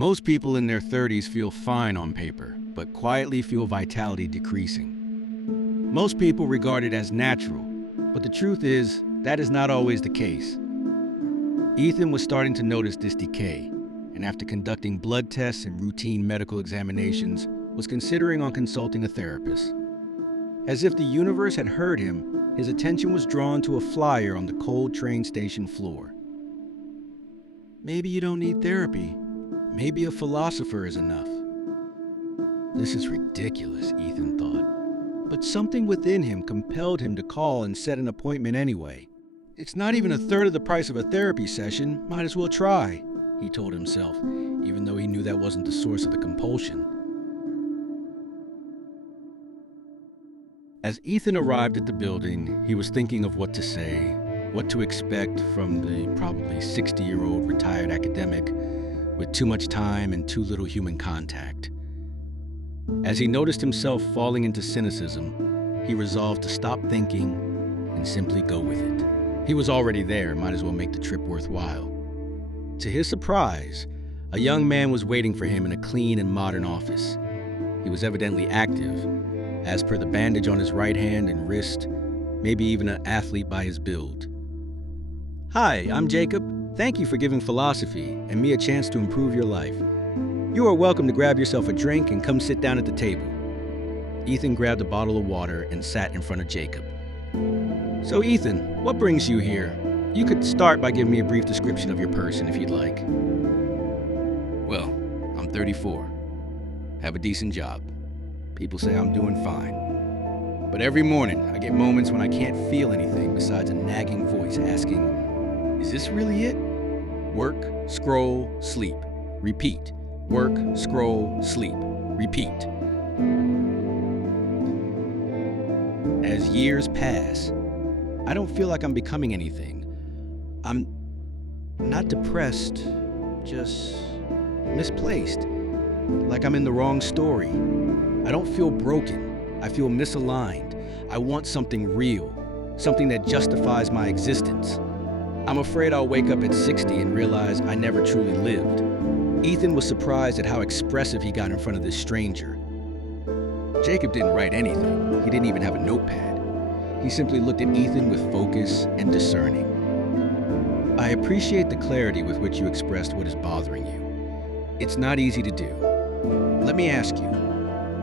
Most people in their 30s feel fine on paper, but quietly feel vitality decreasing. Most people regard it as natural, but the truth is, that is not always the case. Ethan was starting to notice this decay, and after conducting blood tests and routine medical examinations, was considering on consulting a therapist. As if the universe had heard him, his attention was drawn to a flyer on the cold train station floor. Maybe you don't need therapy. Maybe a philosopher is enough. This is ridiculous, Ethan thought. But something within him compelled him to call and set an appointment anyway. It's not even a third of the price of a therapy session, might as well try, he told himself, even though he knew that wasn't the source of the compulsion. As Ethan arrived at the building, he was thinking of what to say, what to expect from the probably 60-year-old retired academic with too much time and too little human contact. As he noticed himself falling into cynicism, he resolved to stop thinking and simply go with it. He was already there, might as well make the trip worthwhile. To his surprise, a young man was waiting for him in a clean and modern office. He was evidently active, as per the bandage on his right hand and wrist, maybe even an athlete by his build. "Hi, I'm Jacob. Thank you for giving philosophy and me a chance to improve your life. You are welcome to grab yourself a drink and come sit down at the table." Ethan grabbed a bottle of water and sat in front of Jacob. "So Ethan, what brings you here? You could start by giving me a brief description of your person if you'd like." "Well, I'm 34. Have a decent job. People say I'm doing fine. But every morning, I get moments when I can't feel anything besides a nagging voice asking, is this really it? Work, scroll, sleep, repeat. Work, scroll, sleep, repeat." As years pass, I don't feel like I'm becoming anything. I'm not depressed, just misplaced. Like I'm in the wrong story. I don't feel broken. I feel misaligned. I want something real, something that justifies my existence. I'm afraid I'll wake up at 60 and realize I never truly lived. Ethan was surprised at how expressive he got in front of this stranger. Jacob didn't write anything. He didn't even have a notepad. He simply looked at Ethan with focus and discerning. "I appreciate the clarity with which you expressed what is bothering you. It's not easy to do. Let me ask you,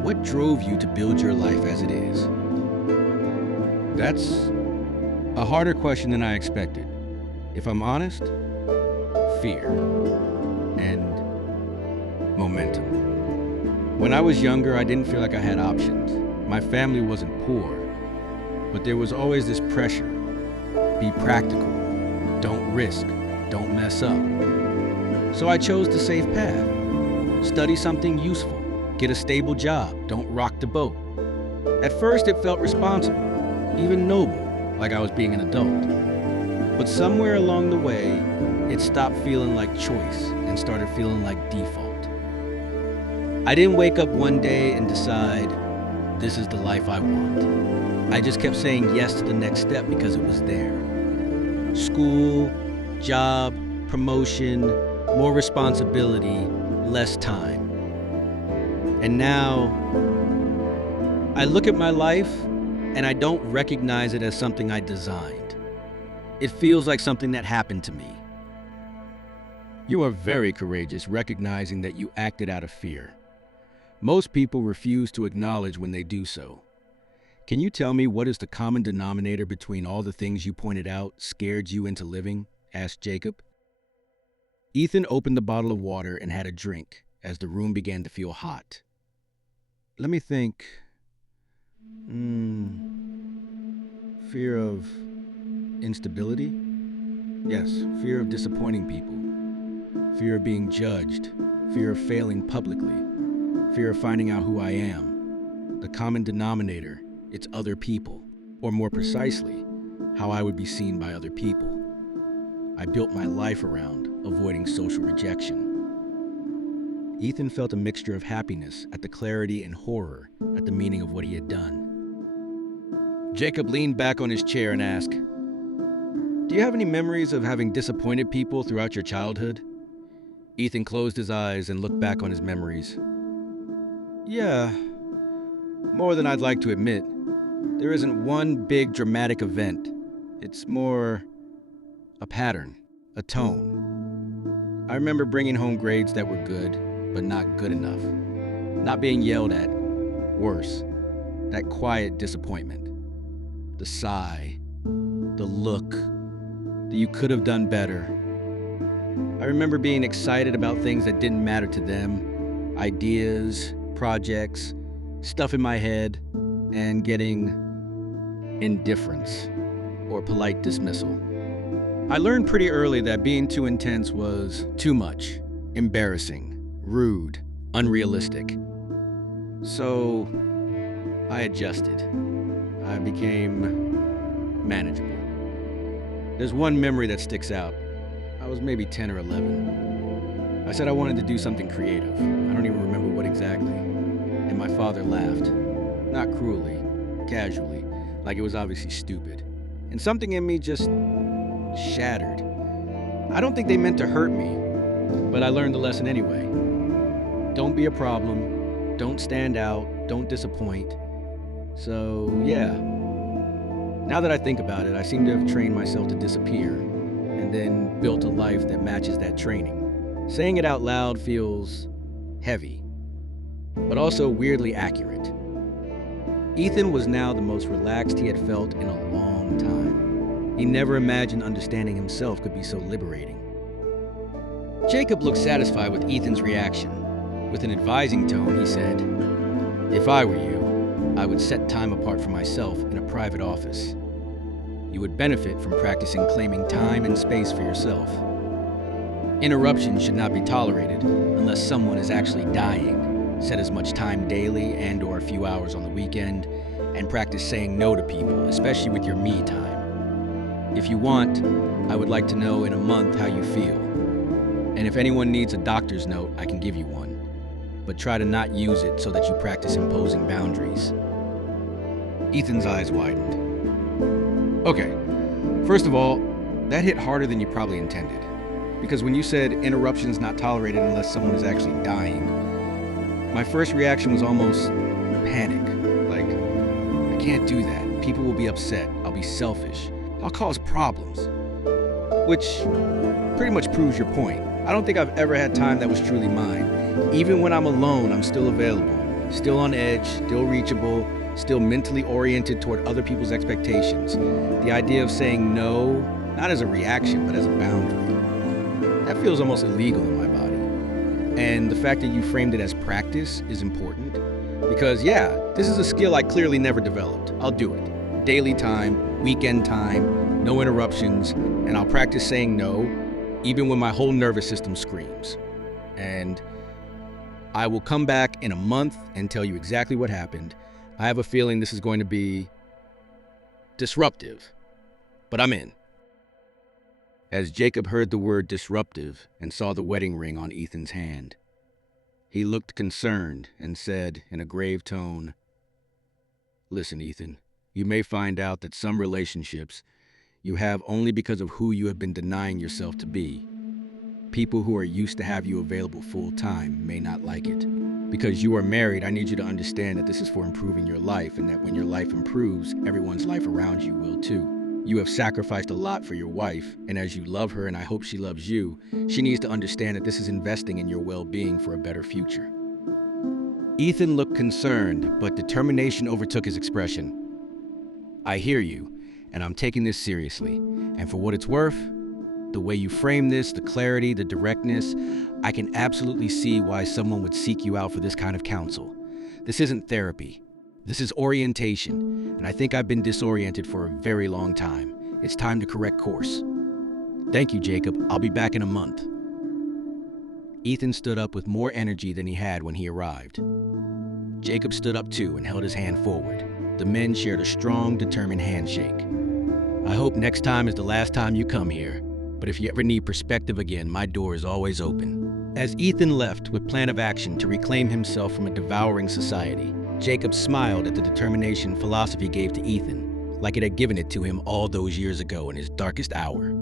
what drove you to build your life as it is?" That's a harder question than I expected. If I'm honest, fear and momentum. When I was younger, I didn't feel like I had options. My family wasn't poor, but there was always this pressure. Be practical, don't risk, don't mess up. So I chose the safe path. Study something useful, get a stable job, don't rock the boat. At first it felt responsible, even noble, like I was being an adult. But somewhere along the way, it stopped feeling like choice and started feeling like default. I didn't wake up one day and decide, this is the life I want. I just kept saying yes to the next step because it was there. School, job, promotion, more responsibility, less time. And now, I look at my life and I don't recognize it as something I designed. It feels like something that happened to me. You are very courageous recognizing that you acted out of fear. Most people refuse to acknowledge when they do so. Can you tell me what is the common denominator between all the things you pointed out scared you into living? Asked Jacob. Ethan opened the bottle of water and had a drink as the room began to feel hot. Let me think. Fear of instability? Yes, fear of disappointing people. Fear of being judged. Fear of failing publicly. Fear of finding out who I am. The common denominator, it's other people, or more precisely, how I would be seen by other people. I built my life around avoiding social rejection. Ethan felt a mixture of happiness at the clarity and horror at the meaning of what he had done. Jacob leaned back on his chair and asked, "Do you have any memories of having disappointed people throughout your childhood?" Ethan closed his eyes and looked back on his memories. Yeah, more than I'd like to admit. There isn't one big dramatic event. It's more a pattern, a tone. I remember bringing home grades that were good, but not good enough. Not being yelled at. Worse, that quiet disappointment. The sigh, the look, that you could have done better. I remember being excited about things that didn't matter to them, ideas, projects, stuff in my head, and getting indifference or polite dismissal. I learned pretty early that being too intense was too much, embarrassing, rude, unrealistic. So I adjusted. I became manageable. There's one memory that sticks out. I was maybe 10 or 11. I said I wanted to do something creative. I don't even remember what exactly. And my father laughed. Not cruelly, casually, like it was obviously stupid. And something in me just shattered. I don't think they meant to hurt me, but I learned the lesson anyway. Don't be a problem. Don't stand out. Don't disappoint. So, yeah. Now that I think about it, I seem to have trained myself to disappear and then built a life that matches that training. Saying it out loud feels heavy, but also weirdly accurate. Ethan was now the most relaxed he had felt in a long time. He never imagined understanding himself could be so liberating. Jacob looked satisfied with Ethan's reaction. With an advising tone, he said, "If I were you, I would set time apart for myself in a private office. You would benefit from practicing claiming time and space for yourself. Interruptions should not be tolerated unless someone is actually dying. Set as much time daily and/or a few hours on the weekend, and practice saying no to people, especially with your me time. If you want, I would like to know in a month how you feel. And if anyone needs a doctor's note, I can give you one. But try to not use it so that you practice imposing boundaries." Ethan's eyes widened. Okay, first of all, that hit harder than you probably intended. Because when you said interruptions not tolerated unless someone is actually dying, my first reaction was almost panic. Like, I can't do that. People will be upset. I'll be selfish. I'll cause problems. Which pretty much proves your point. I don't think I've ever had time that was truly mine. Even when I'm alone, I'm still available, still on edge, still reachable, still mentally oriented toward other people's expectations. The idea of saying no, not as a reaction, but as a boundary, that feels almost illegal in my body. And the fact that you framed it as practice is important because, yeah, this is a skill I clearly never developed. I'll do it. Daily time, weekend time, no interruptions, and I'll practice saying no, even when my whole nervous system screams. And I will come back in a month and tell you exactly what happened. I have a feeling this is going to be disruptive, but I'm in. As Jacob heard the word disruptive and saw the wedding ring on Ethan's hand, he looked concerned and said in a grave tone, "Listen, Ethan, you may find out that some relationships you have only because of who you have been denying yourself to be. People who are used to have you available full time may not like it. Because you are married, I need you to understand that this is for improving your life, and that when your life improves, everyone's life around you will too. You have sacrificed a lot for your wife, and as you love her and I hope she loves you, she needs to understand that this is investing in your well-being for a better future." Ethan looked concerned, but determination overtook his expression. "I hear you, and I'm taking this seriously. And for what it's worth, the way you frame this, the clarity, the directness, I can absolutely see why someone would seek you out for this kind of counsel. This isn't therapy. This is orientation, and I think I've been disoriented for a very long time. It's time to correct course. Thank you, Jacob. I'll be back in a month." Ethan stood up with more energy than he had when he arrived. Jacob stood up too and held his hand forward. The men shared a strong, determined handshake. "I hope next time is the last time you come here. But if you ever need perspective again, my door is always open." As Ethan left with plan of action to reclaim himself from a devouring society, Jacob smiled at the determination philosophy gave to Ethan, like it had given it to him all those years ago in his darkest hour.